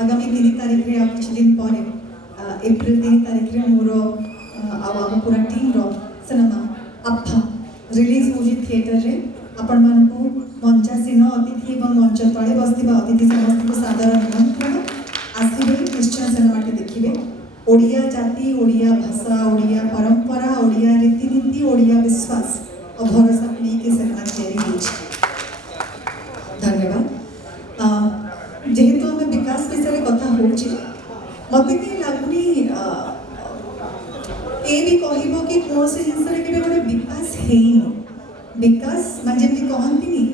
आगामी 3 तारिख रे कुछ दिन पर एप्रिल 3 तारिख रे मोर आम पूरा टीम रो सिनेमा अप्पा रिलीज हो थिएटर रे आपण मानकु मंचासीन अतिथि एवं मंच तले बसथिबा अतिथि समस्त को सादर निमंत्रण आसिबे निश्चय सिनेमाटी देखिबे। ओडिया जाति ओडिया भाषा ओडिया परंपरा ओडिया रीतिनीति ओडिया विश्वास और भरोसा नहीं सिनेमा तैयारी होइछ। धन्यवाद। जेहेतु आम विकास विषय कथा होचे मत कहीं लगुनि ए भी कहब कि कौन से जिन गोटे विकास है विकास मान जमी कहती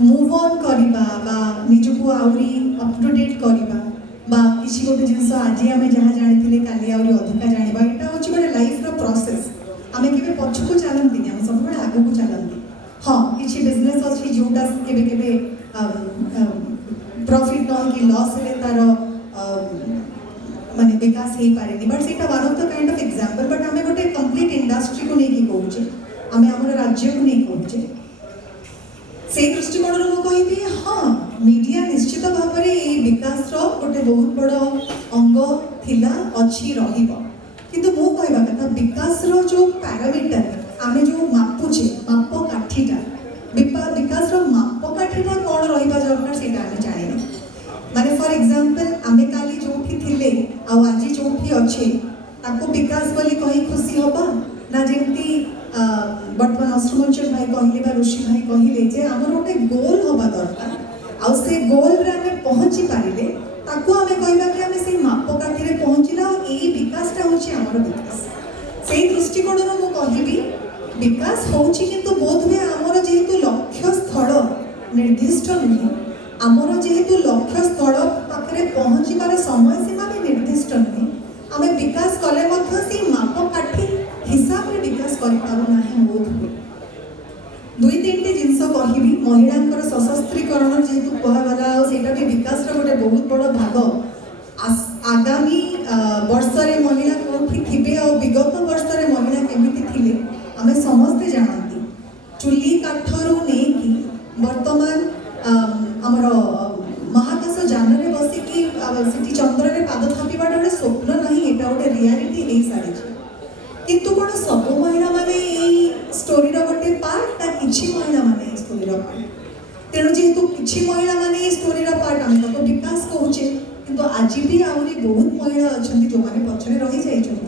मूव ऑन करवा निजको आहरी अप टू डेट करवा किसी गोटे जिन आज आम जहाँ जानी काली आहरी अधिका जाना यहाँ हूँ गोटे लाइफ प्रोसेस आम के पछक चलती आम सब आग को चलती हाँ किसी बिजनेस अच्छी जोटा के प्रॉफिट न कि लॉस है तार माने विकास हो पारे बट से one of the kind of example but आम गोटे कंप्लीट इंडस्ट्री को लेकिन कहूचे आम आम राज्य को नहीं कहूचे से दृष्टिकोण मुझे हाँ मीडिया निश्चित भाव में विकास गोटे बहुत बड़ अंग थिला अच्छी किंतु मु कहवा कथा विकास जो पैरामीटर आम जो मापुचे मापकाठीटा विकास मापकाठीटा कौन रहा दरकार से जानी माने फॉर एग्जांपल आमे काली जोठी थिले आ आज जोठी अच्छे ताको विकास बोली कहीं खुशी होबा ना जेमती वर्तमान अश्रुमंचन भाई कहले बा ऋषि भाई कहले जे हमर गोटे गोल होबा दरकार आ से गोल रे आमे पहुंची पारिले ताको आमे कहबा कि आमे से मापकाठी रे पहुंचिला एई विकासटा होची हमर विकास सेई दृष्टिकोण रो मु कहिबी विकास होची किंतु बोधवे हमर जेहेतु लक्ष्य स्थल निर्दिष्ट नहीं आमर जेहेतु लक्ष्य स्थल पाखे पहुँचार समय सीमा भी निर्दिष्ट नुहे आम विकास कले मापकाठी हिसाब से विकास करना बोध हुए। 2-3टी जिनस कहि महिला सशस्त्रीकरण जेहेतु कहगला सेटा भी विकास गोटे बहुत बड़ भाग आगामी वर्ष में महिला कौटी थे और विगत वर्ष में महिला केमिति थिले आम समस्ते जानती चुली काठरू नहीं वर्तमान आमर महाकाश जान में बसिकी सिटी चंद्र में पाद थापिबा गोटे स्वप्न नहीं एटा गोटे रियालिटी हो सारी किंतु कौन सब महिला माने स्टोरी गोटे पार्ट ना किछि महिला माने स्टोरी पार्ट तेणु जेहेतु किछि महिला माने स्टोरी पार्ट आम ताको विकास कहूचे किंतु आज भी आहरी बहुत महिला अच्छा जो मैंने पछरे रही जाइछन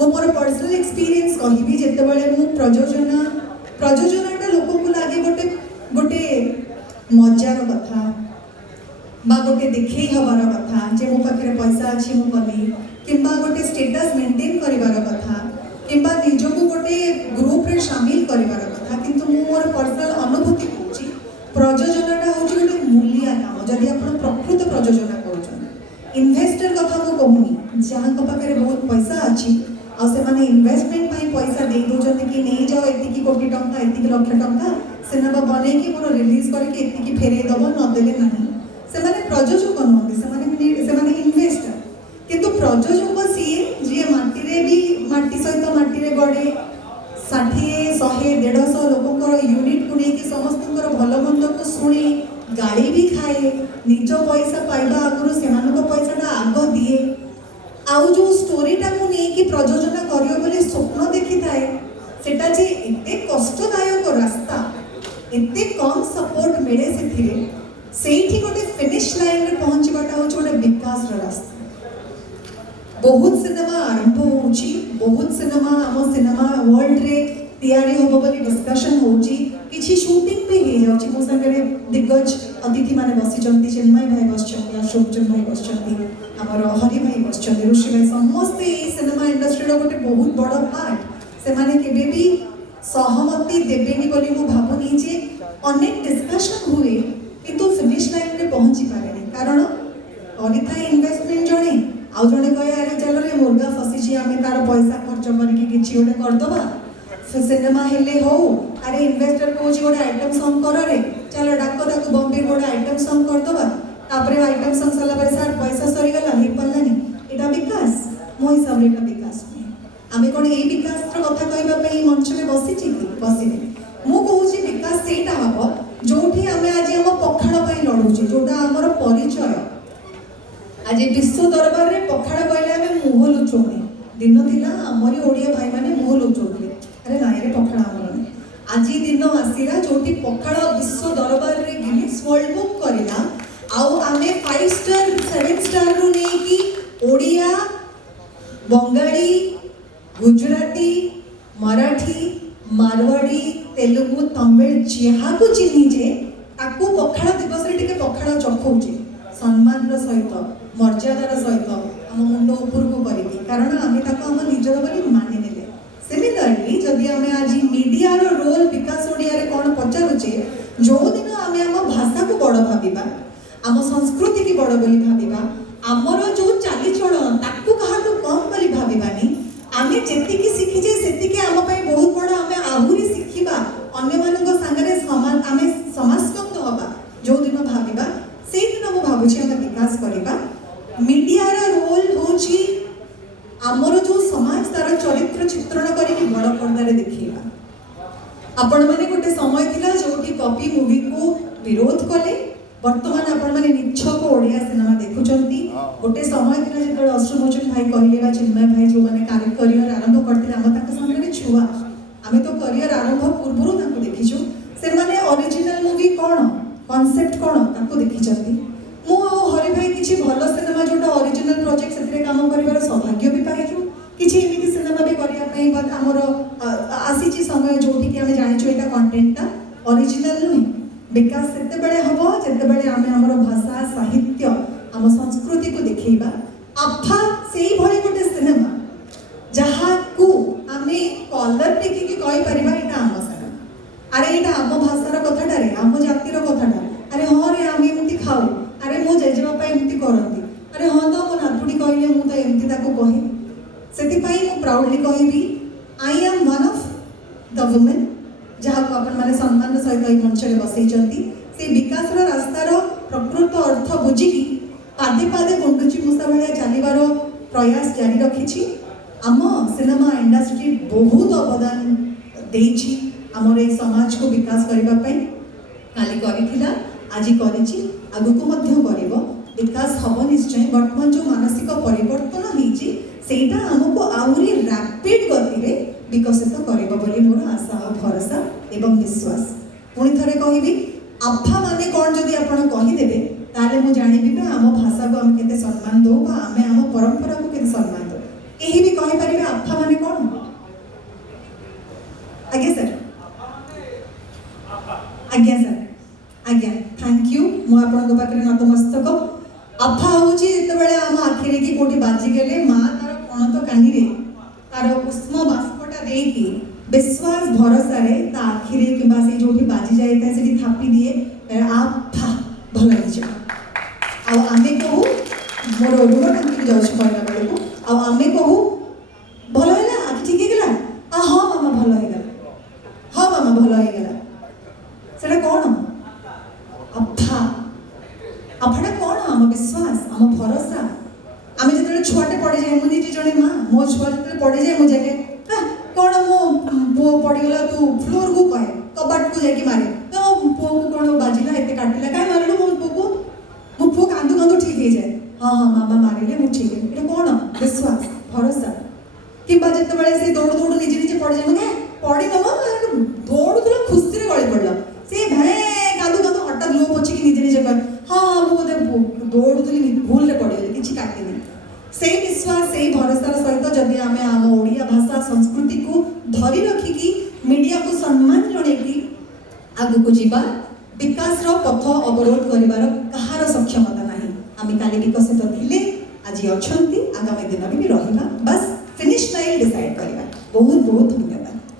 मो मोर पर्सनल एक्सपीरियंस कहबी जेतेबेले मु प्रयोजनटा लोक को लागे गोटे गोटे मजार कथा बा गोटे देखई हबार कथा जे मो पाखे पैसा अच्छी मु कली किंबा गोटे स्टेटस मेंटेन करिवार कथा किंबा निजको गोटे ग्रुप रे शामिल करिवार कथा किंतु मु मोर पर्सनल अनुभूति कहूची प्रयोजनटा होची गोटे मूल्य काम जदि आपण प्रकृत प्रयोजन करूछन इन्वेस्टर कथा मु कहूनी जहां को पाखे बहुत पैसा अच्छी आ से माने इन्वेस्टमेंट पई पैसा दे दोजन कि नहीं जाओ एतिकी कोटी टंका एतिकी लाख टंका सिनेमा बने कि मोर रिलीज करके एतिकी फेरे दबो न देले नहीं से माने प्रयोजक नहते से माने इन्वेस्टर किंतु प्रयोजक सीए जी माटी रे भी माटी सहित माटी रे गड़े 60 100 150 लोकंकर यूनिट को लेकिन समस्त भल मंद को शुणी गाड़ी भी खाए निज पैसा पाइबा आगुरी से पैसा आग दिए आउ जो स्टोरीटा को लेकिन प्रयोजना करियो बोले स्वप्न देखी थाए सेटा जे एते कष्टदायक रास्ता एते कम सपोर्ट मिले से गोटे फिनिश लाइन रे पहुँचवाटा हूँ गोटे विकास रास्ता बहुत सिनेमा आरंभ होची बहुत सिनेमा आम सिनेमा वर्ल्ड रे तैयारी होबो बोली डिस्कशन होची किछि शूटिंग भी हो जाउची मो संगे दिग्गज अतिथि माने बसिचंती चिन्मय भाई बसचंती अशोक चंद भाई बसचंती हमर हरि भाई बसचंती ऋषि भाई समस्ते सिनेमा इंडस्ट्री रो गोटे बहुत बड़ पार्ट से माने केबे भी सहमति देबेनी बोली मु भाबुनी जे अनेक डिस्कशन हुए किंतु फिनिश लाइन रे पहुंची पारे कारण करिथा इन्वेस्टमेंट जणे आउ जणे कहे अरे चलो रे मुर्गा फसीची आमे तार पैसा खर्च करके किछि गोटे कर दबा सिनेमा हेले हो अरे इन्वेस्टर कहूँ गोटे आइटम सॉन्ग कर रे चलो डाक ताको बॉम्बे गोटे आइटम सॉन्ग कर दबा तापरे आइटम सॉन्ग साला पर सर पैसा सरी गला हे पल्लानी एटा विकास मो हिसाब रे एटा विकास आमे कोन ए विकास रो कथा कहबा पे मंच में बसिची बसिने मु कहूँ विकास सेटा हबो जोठी आमे आज हम पखाड़ पाई लड़ुचे जोटा हमर परिचय आज विश्व दरबार रे पखाड़ कहले आमे मुह लुचौने दिन थिला हमरी ओडिया भाई माने मुह लुचौले अरे नाई रे पखाड़ हमर नै आज दिन आसीला जोटी पखाड़ विश्व दरबार रे गिनीज वर्ल्ड बुक करिला आउ आमे 5 स्टार 7 स्टार रु नै की ओडिया बंगाली गुजराती मराठी मारवाड़ी तेलुगु तमिल जहाँ को चिन्ही जे ताकू पखाड़ दिवस रे टिके पखाड़ चखौचे सम्मान सहित मर्यादार सहित आम मुंड उपरको करिकी कारण आमे ताको आम निजर बोली मानि नेले सिमिलरली जदि आमे आज मीडिया रो रोल विकास ओडिया रे कोन पचारुचे जो दिन आमे आम भाषा को बड़ भाबिबा आम संस्कृति की बड़ बोली भाबिबा आमर जो चाली चलन ताकू कहाटू कम बोली भाबिबानी आमे जेतिकी शिखिजे सेतिकी आम पई बहुत बड़ आमे आहुरी शिखिबा अन्य मानक संगरे समान आमे समाजगत हबा जो दिन भाबिबा सेई दिन मो भाबुछि आमे विकास करिबा मीडिया रो रोल होछि आमर जो समाज तार चरित्र चित्रण करिक बड़ पर्दा रे देखिबा आपण माने गोटे समय थिला जोटी कॉपी मूवी को विरोध कले वर्तमान आपण माने निच्छक ओडिया सिनेमा देखुचंती गोटे समय थिला जेतले अश्रुमोचन भाई कहले बा चिन्मय भाई जो माने करियर आरंभ करथिले हम ताक संगे छुआ आमे तो करियर आरंभ पूर्वरु ताको देखिछु से माने ओरिजिनल मूवी कोन कांसेप्ट कोन ताको देखिचंती मु हरि भाई किछि भलो सिनेमा जोटा ओरिजिनल प्रोजेक्ट सेतरे काम करिवार सौभाग्य भी पाइछु किछि एमिति सिनेमा भी करिया पई बट हमर आसीछि समय जोठी कि हमें जानिछु एटा कंटेंटटा ओरिजिनल नुई विकास सेते बेले हबो जेते बेले आमे हमर भाषा साहित्य हम संस्कृति को देखैबा आफा सेही भली गोटे सिनेमा जहा को आमे कलर टेकी कि कहि परिबा एटा हम सिनेमा अरे एटा हम भाषार कथाटा रे हम जातिर कथाटा अरे हां रे आमे एमति खाऊ अरे मो जेजेबा पई एमति करंती अरे हां तो मो नातुडी कहले मु तो एमति ताको कहि सेति पई मु प्राउडली कहिबी I am one of the women जहाँ को अपन माने सम्मान सहित এই मंच रे बसैचंती से विकास रो रास्तार प्रकृत अर्थ बुझिकी पादे पादे गुंडुची मुसा भलिया चलीबार प्रयास जारी रखिछि आम सिनेमा इंडस्ट्री बहुत अवदान देछि हमर ए समाज को विकास करबा पई काली करिथिला आज करिछि आगु को मध्य करबो विकास हबो निश्चय वर्तमान जो मानसिक परिवर्तन होईछि सेटा हमको आउरी रैपिड गति रे विकसित करबो बोली मोर आशा और भरोसा एवं विश्वास पुणी थरे कहबी आफा माने कोन जदि आपण कहि देबे ताले मु जानिबी बे हम भाषा को हम केते सम्मान दो बा हमें हम परंपरा को केते सम्मान दो एही भी कहि परिबे आफा माने कोन आगे सर आज्ञा थैंक यू मु आपण को पाखरे नतमस्तक आफा होची जते बेले हम आखिरे की कोठी बाजी गेले मा तार कोन तो कानी रे तार उष्म बाष्पटा देकी विश्वास भरोसा रे ता आखिरे किबा से जोठी बाजी जाय ता सेठी थापी दिए आफा भल हिज आ आमे कहू मोर रुम टांकी जाउछ कहला बेले को आ आमे कहू भल हैला आ ठीक हे गेला आ हां मामा भल हे गेला हां मामा भल हे गेला सेटा कोन आफा आफाटा कोन हम विश्वास हम भरोसा आमे जतले छुआटे पड़े जाय मु निजे जणे मां मो छुआ जतले पड़े जाय मु जाके कोन मो पो पड़ी गला तू फ्लोर को कहे कबाट को जाके मारे तो पो को कोन बाजिला एते काटिला काय मारलो मो पो कांदू कांदू ठीक हे जाय हां हां मामा मारिले मु ठीक है एटा कोन विश्वास भरोसा कि जते बेले से दौड़ दौड़ निजे निजे पड़ जाय मने पड़ी न दौड़ तुला खुशी रे गଳି पड़ला से भे कांदू कांदू हटा लो पोछि कि निजे निजे कर हां मु बोले दौड़ तुली भूल रे पड़ी किछि काटिनी से विश्वास से भरोसा सहित जदि आमे आम ओडिया भाषा संस्कृति को धरी रखिकी मीडिया को सम्मान जणेकी आगु को जीवा विकास रो पथ अवरोध करिवार कहार सक्षमता नाही आमे काली विकसित थिले आज अछंती आगामी दिन भी रहिबा बस फिनिश लाइन डिसाइड करिबा बहुत बहुत धन्यवाद।